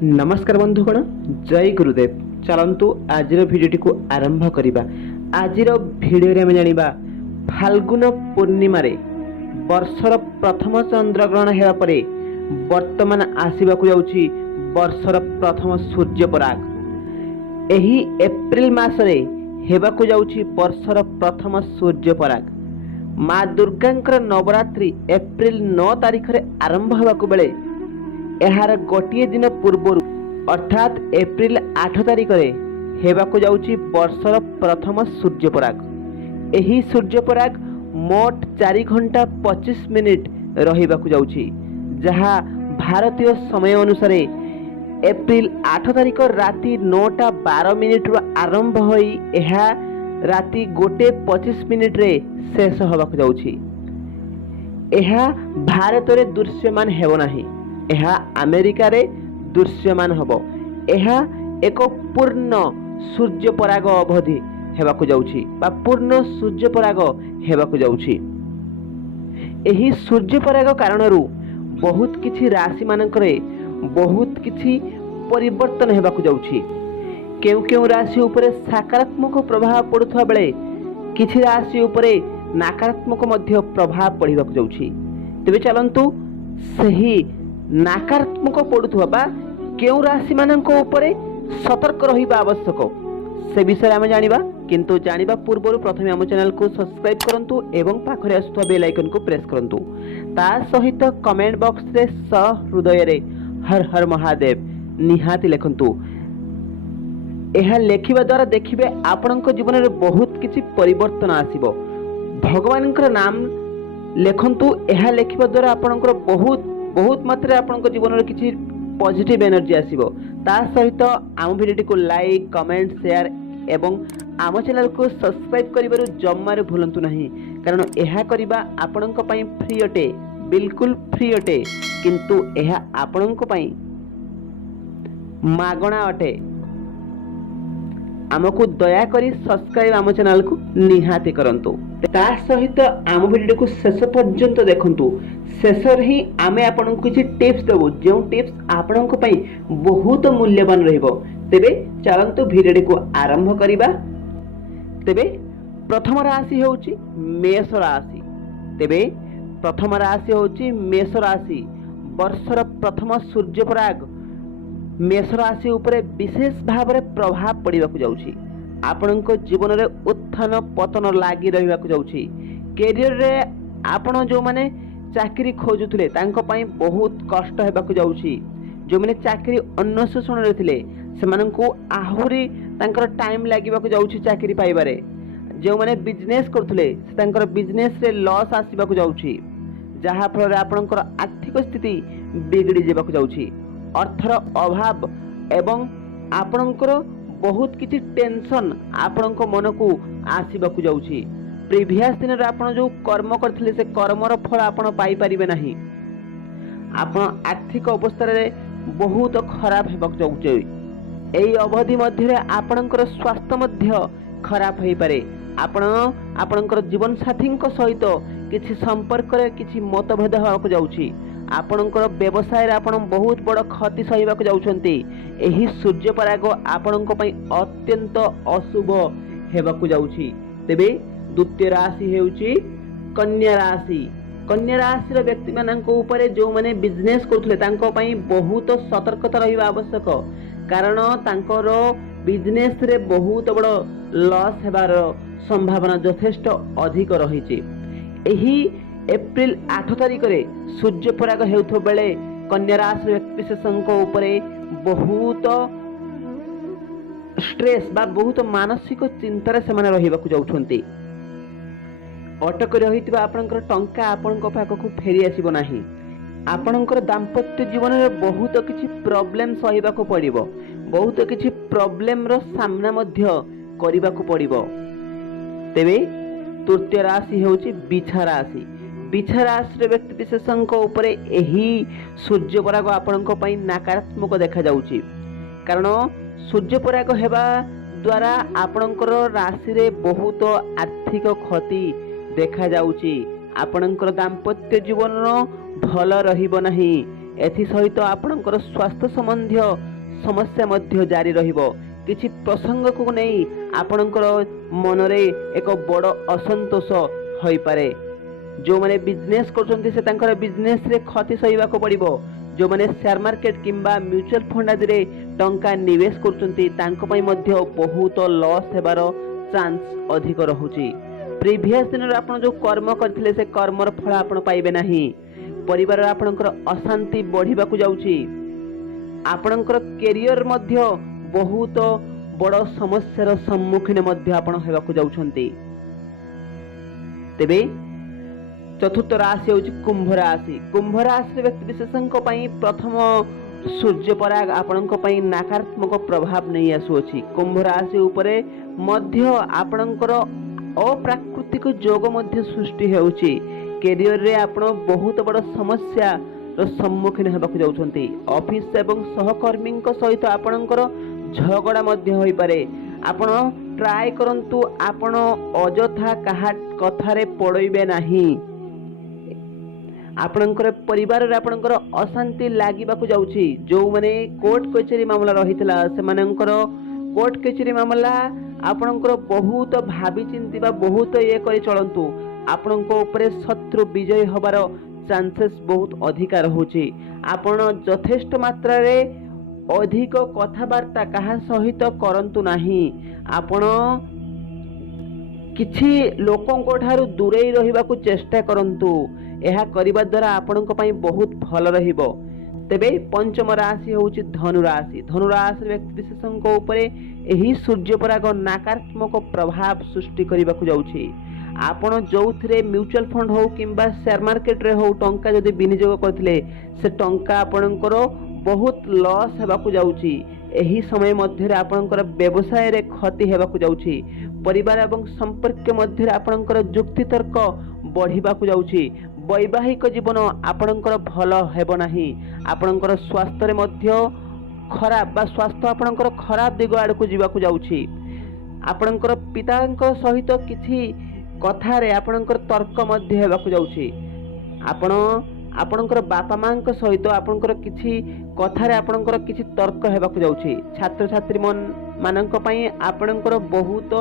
नमस्कार बंधुगण, जय गुरुदेव। चलतु आज भिडियोटी को आरंभ करवा। आज भिडियो आम जाना फाल्गुन पूर्णिमा वर्षर प्रथम चंद्रग्रहण होगा पर वर्तमान आसवाक जाऊँगी वर्षर प्रथम सूर्यपराग। यही एप्रिल मसरे होगाक जाऊँगी वर्षर प्रथम सूर्यपराग। माँ दुर्गा नवरात्रि एप्रिल 9 तारिख में आरंभ होगाक बेले यार गोटे दिन पूर्व अर्थात एप्रिल 8 तारिख में होगाक जाऊँगी वर्षर प्रथम सूर्यपराग। यही सूर्यपराग मोट 4 घंटा 25 मिनिट रहिबाक जाऊँगी, जहाँ भारतीय समय अनुसार एप्रिल 8 तारिख राति 9टा 12 मिनिट आरंभ होई यह राति 1:25 मिनिट रे शेष होगाक जाऊँगी। यह भारत में दृश्यमान हेब नाही, यह अमेरिका रे दृश्यमान हब। यह एक पूर्ण सूर्यपराग अवधि हेबाक जाउछि बा पूर्ण सूर्यपराग हेबाक जाउछि। एही सूर्यपराग कारणरू बहुत किछि राशि मानकरे बहुत किछि परिवर्तन हेबाक जाउछि। केउ केउ राशि उपरे सकारात्मक प्रभाव पड़ुथबा बेले किछि राशि उपरे नकारात्मक मध्य प्रभाव पड़िबाक जाउछि। तेबे चलंतु सही नकारात्मक पड़ुथबा बा केउ राशि मानक उपरे सतर्क रहिबा आवश्यक से विषय आम जानिबा। किंतु जानिबा पूर्व प्रथम आम चैनल को सब्सक्राइब करंतु एवं पाखरे आसुवा बेल आइकन को प्रेस करंतु। ता सहित कमेंट बॉक्स रे सहृदय रे हर हर महादेव निहाती लिखंतु। यह लेखिबा द्वारा देखिबे आपनक जीवन में बहुत किछि परिवर्तन आसीबो। भगवान नाम लिखंतु। यह लेखिबा द्वारा आपनकर बहुत मात्रा आपनक जीवन में किछि पॉजिटिव एनर्जी आसीबो। ता सहित आम वीडियो को लाइक कमेंट शेयर एवं आम चैनल को सब्सक्राइब करिबारु जम्मारे भूलंतु नहीं, कारण यह करिबा आपनक पई फ्री अटे, बिल्कुल फ्री अटे, किंतु यह आपनक पई मागणा अटे। आमको दया करी सब्सक्राइब आम चैनल को निहाती करंतु। ता सहित आम वीडियो को शेष पर्यंत देखंतु। शेष ही आमे आपन किछि टिप्स देबो, जो टिप्स आपनक पई बहुत मूल्यवान रहइबो। तेबे चलंतु वीडियो को आरंभ करिबा। तेबे प्रथम राशि होउची मेष राशि। तेबे प्रथम राशि होउची मेष राशि। वर्षर प्रथम सूर्यपराग मेष राशि उपरे विशेष भाव में प्रभाव पड़ाक जाऊँगी। आपणक जीवन में उत्थान पतन लगी रहा जाऊँगी। कैरियर रे आपण जो माने चाकरी खोजुले बहुत कष्ट होगाक जाऊँगी। जो मैंने चाकरी अन्वेषण रे थिले सेमानंकु आहुरी तांकर टाइम लागिबाक जाऊँगी चाकरी पाइबारे। जो मैंने बिजनेस करथुले तांकर बिजनेस रे लॉस आसीबाक जाऊँगी, जहाँ फल आपणकर आर्थिक स्थिति बिगड़ी जाबाक जाऊँगी। अर्थर अभाव एवं आपणकर बहुत किछि टेंशन आपणक मन को आसीबाक जाऊँगी। प्रीवियस दिन रे आपण जो कर्म करथिले से कर्मर फल आपण पाई परिबे नाही। आपण आर्थिक अवस्था रे बहुत खराब हेबाक जाऊँगी। एई अवधि मध्य आपणकर स्वास्थ्य मध्य खराब होई पारे। आपणकर जीवन साथी सहित किछि संपर्क रे किछि मतभेद होबाक जाऊँगी। आपणकर व्यवसाय रे आपण बहुत बड़ क्षति सहिबाक जाउछंती। एही सूर्यपराग आपणक पई अत्यंत अशुभ हेबाक जाउछि। तेबे द्वितीय राशि हेउछि कन्या राशि। कन्या राशि रो व्यक्ति मानक ऊपर जो माने बिजनेस करथले तांको पई बहुत सतर्कता रहिबा आवश्यक, कारण तांकर बिजनेस रे बहुत बड़ लॉस हेबार संभावना यथेष्ट अधिक रहिछि। एही एप्रिल 8 तारिख में सूर्यपराग हेउथो बेले कन्या राशि व्यक्ति विशेषक उपरे बहुत स्ट्रेस बा बहुत मानसिक चिंतार से माने रहिबाकु जाउछंती। अटक रहितबा आपनकर टंका आपनक पाखकु फेरी आसीबो नाही। आपनकर दाम्पत्य जीवन में बहुत किछि प्रॉब्लम सहिबाकु पड़िबो, बहुत किछि प्रॉब्लम रो सामना मध्य करिबाकु पड़िबो। तेबे तृतीय राशि हेउची बिछा राशि। बिछा राशि व्यक्ति विशेषक उपरे एही सूर्यपराग आपणक पई नकारात्मक देखा जाउची, कारण सूर्यपराग हेबा द्वारा आपणकर राशि रे बहुत आर्थिक क्षति देखा जाउची। आपणकर दाम्पत्य जीवन भल रहिबो नाही। एथिसहित आपणकर स्वास्थ्य संबंधी समस्या मध्य जारी रहिबो। किछि प्रसंग को नहीं आपणकर मनरे एक बड़ असंतोष होई पारे। जो माने बिजनेस करछन्ती से तांकर बिजनेस रे क्षति सहिबा को पड़िबो। जो माने शेयर मार्केट किंबा म्यूचुअल फंड आदि रे टंका निवेश करछन्ती तांको पई मध्य बहुत लॉस हेबार चांस अधिक रहुची। प्रीवियस दिन रे आपण जो कर्म करथिले से कर्मर फल आपण पाइबे नाही। परिवार आपणकर अशांति बढ़िबा को जाउची। आपणकर करियर मध्य बहुत बड़ समस्यार सम्मुखीन मध्य आपण हेबा को जाउछन्ती। तेबे चतुर्थ राशि होची कुंभ राशि। कुंभ राशि व्यक्ति विशेषଙ୍କ ପାଇଁ प्रथम सूर्य पराग आपणଙ୍କ ପାଇଁ नकारात्मक प्रभाव नहीं आसुअछि। कुंभ राशि उपरे मध्य आपणଙ୍କର अप्राकृतिक जोग मध्य सृष्टि हेउछि। कैरियर रे आपण बहुत बड़ समस्या सम्मुखीन हेबाकु जाउछन्ती। ऑफिस एवं सहकर्मीଙ୍କ सहित आपणଙ୍କର झगड़ा मध्य होई पारे। आपण ट्राई करंतु आपण अजथा काहा कथारे पड़इबे नाही। आपणकर परिवार रे आपणकर अशांति लागिबाकु जाउछि। जो माने कोर्ट कचेरी मामला रहितला से मानकर कोर्ट कचेरी मामला आपणकर बहुत भाबी चिंती बा बहुत ये करी चलंतु। आपणको ऊपर शत्रु विजय होबार चांसेस बहुत अधिक रहउछि। आपण यथेष्ट मात्रा रे अधिक कथाबार्ता कहा सहित करंतु नाही। आपण किछि लोकंको ठारू दूरेई रहिबाकु चेष्टा करंतु। यह करिबा द्वारा आपणको पई बहुत भल रहिबो। तेबे पंचम राशि होउछि धनु राशि। धनु राशि व्यक्ति विशेषଙ୍କ उपरे एही सूर्य पराग नकारात्मक प्रभाव सृष्टि करिबाकु जाउछि। आपण जोथरे म्यूचुअल फंड हो किंबा शेयर मार्केट रे हो टंका जदि विनियोग करथिले से टंका आपणकर बहुत लॉस हेबाकु जाउछि। एही समय मध्य आपणकर व्यवसाय रे क्षति हेबाकु जाउछि। परिवार एवं संपर्क मध्य आपणकर जुक्ति तर्क बढ़िबाकु जाउछि। वैवाहिक जीवन आपणकर भल हेबो नाही। आपणकर स्वास्थ्य रे मध्य खराब बा स्वास्थ्य आपणकर खराब दिग आडकु जीवाकु जाउछि। आपणकर पितांक सहित किछि कथा रे आपणकर तर्क मध्य हेबाकु जाउछि। आपणकर बापा मांक सहित आपणकर किछि कथा रे आपणकर किछि तर्क हेबाकु जाउछि। छात्र छात्री मानक पई आपणकर बहुत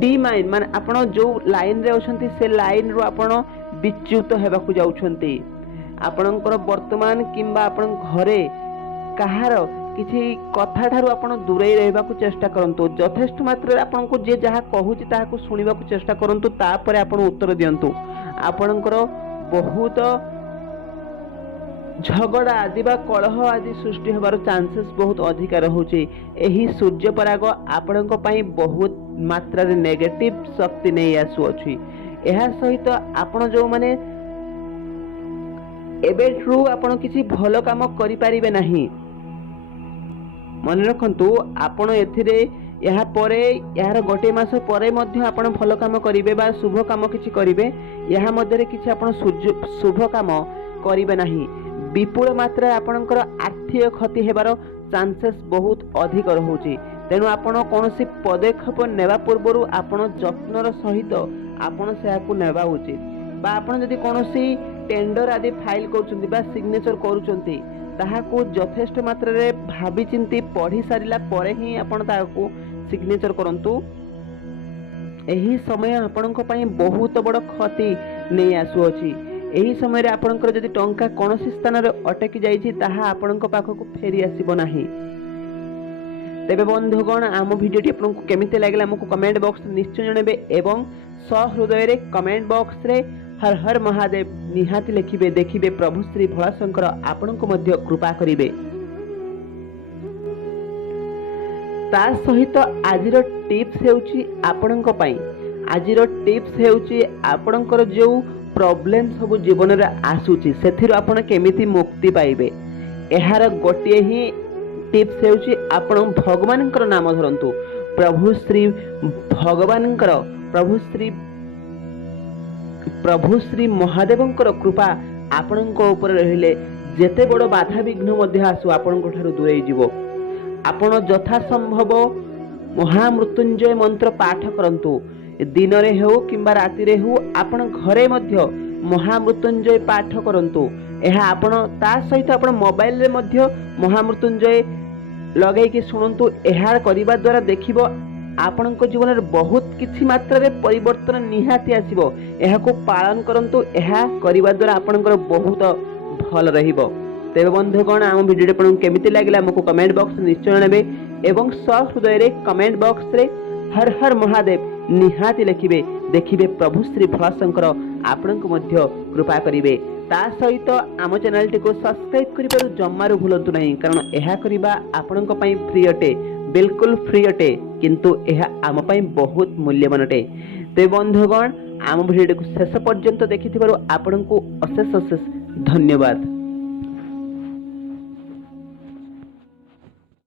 डी माइंड माने आपण जो लाइन रे अछंती से लाइन रो आपण विच्युत हेबाकु जाउछंती। आपणकर वर्तमान किंबा आपण घरे कहार किछि कथा ठारू आपण दूरेई रहबाकु चेष्टा करंतु। यथेष्ट मात्रा आपण को जे जहा कहूची ताहा को सुनिबाकु चेष्टा करंतु। तापरे आपण उत्तर दियंतु। आपणकर बहुत झगड़ा आदि बा कलह आदि सृष्टि होबार चांसेस बहुत अधिक रहउछि। एही सूर्य पराग आपणक पई बहुत मात्रा रे नेगेटिव शक्ति नहीं आसुअछि। एहा सहित आपण जो माने एबेट्रु आपण किछि भलो काम करि पारिबे नाही। मन रखंतु आपण एथिरे यहाँ परे यार गोटे मास परे मध्य आपण भलो काम करिवे बा शुभ काम किछि करिवे। यहाँ मध्य किछि आपण शुभ काम करिवे नाही। विपुल मात्रा आपणकर आर्थिक क्षति हेबार चांसेस बहुत अधिक रहउछि। तेणु आपण कोनोसी पदक्षेप नेबा पूर्वरु आपण जत्नर सहित आपण सेहाकु नेबा उचित। बा आपण जदि कोनोसी टेंडर आदि फाइल करूचंती बा सिग्नेचर करूचंती ताहाकु यथेष्ट मात्रा रे भाबी चिंती पढ़ी सारिला परे ही आपण ताहाकु सिग्नेचर करंतु। एही समय आपणक पई बहुत बड़ क्षति नै आसुअछि। एही समय रे आपणकर जदि टंका कोनोसी स्थान रे अटकी जाईछि ताहा आपणक पाखकु फेरी आसीबो नाही। तेबे बंधुगण आम भिडियोटी आपनको केमिति लागला हमकु कमेंट बॉक्स निश्चय जणेबे एवं सहृदय रे कमेंट बॉक्स रे हर हर महादेव निहाती लिखिबे। देखिबे प्रभु श्री भोलाशंकर आपनको मध्य कृपा करिवे। ता सहित आजिर टिप्स हेउची आपणक पई। आजिर टिप्स हेउची आपणकर जो प्रॉब्लम सब जीवन रे आसुची सेथिरो आपण केमिति मुक्ति पाइबे। एहार गोटे ही टिप्स हेउची आपण भगवानकर नाम धरंतु। प्रभु श्री भगवानकर प्रभु श्री महादेवंकर कृपा आपणको ऊपर रहिले जेते बड़ बाधा विघ्न मध्य आसु आपणको ठारू दूरेई जीवो। आपण यथा संभव महामृत्युंजय मंत्र पाठ करंतु। दिन रे हो किंबा राति रे हो आपण घरे मध्य महामृत्युंजय पाठ करंतु। ଏହା ଆପଣ ତା ସହିତ ଆପଣ ମୋବାଇଲରେ ମଧ୍ୟ ମହାମୃତ୍ୟୁଞ୍ଜୟ ଲଗାଇକି ଶୁଣନ୍ତୁ। ଏହା କରିବା ଦ୍ୱାରା ଦେଖିବ ଆପଣଙ୍କ ଜୀବନରେ ବହୁତ କିଛି ମାତ୍ରାରେ ପରିବର୍ତ୍ତନ ନିହାତି ଆସିବ। ଏହାକୁ ପାଳନ କରନ୍ତୁ, ଏହା କରିବା ଦ୍ୱାରା ଆପଣଙ୍କର ବହୁତ ଭଲ ରହିବ। ତେବେ ବନ୍ଧୁଗଣ, ଆମ ଭିଡ଼ିଓଟି ଆପଣଙ୍କୁ କେମିତି ଲାଗିଲା ଆମକୁ କମେଣ୍ଟ ବକ୍ସରେ ନିଶ୍ଚୟ ଜଣାଇବେ ଏବଂ ସହୃଦୟରେ କମେଣ୍ଟ ବକ୍ସରେ ହର ହର ମହାଦେବ ନିହାତି ଲେଖିବେ। ଦେଖିବେ ପ୍ରଭୁ ଶ୍ରୀ ଭୋଳାଶଙ୍କର ଆପଣଙ୍କୁ ମଧ୍ୟ କୃପା କରିବେ। ତା ସହିତ ଆମ ଚ୍ୟାନେଲଟିକୁ ସବସ୍କ୍ରାଇବ୍ କରିବାରୁ ଜମାରୁ ଭୁଲନ୍ତୁ ନାହିଁ, କାରଣ ଏହା କରିବା ଆପଣଙ୍କ ପାଇଁ ଫ୍ରି ଅଟେ, ବିଲକୁଲ ଫ୍ରି ଅଟେ, କିନ୍ତୁ ଏହା ଆମ ପାଇଁ ବହୁତ ମୂଲ୍ୟବାନ ଅଟେ। ତେବେ ବନ୍ଧୁଗଣ, ଆମ ଭିଡ଼ିଓଟିକୁ ଶେଷ ପର୍ଯ୍ୟନ୍ତ ଦେଖିଥିବାରୁ ଆପଣଙ୍କୁ ଅଶେଷ ଅଶେଷ ଧନ୍ୟବାଦ।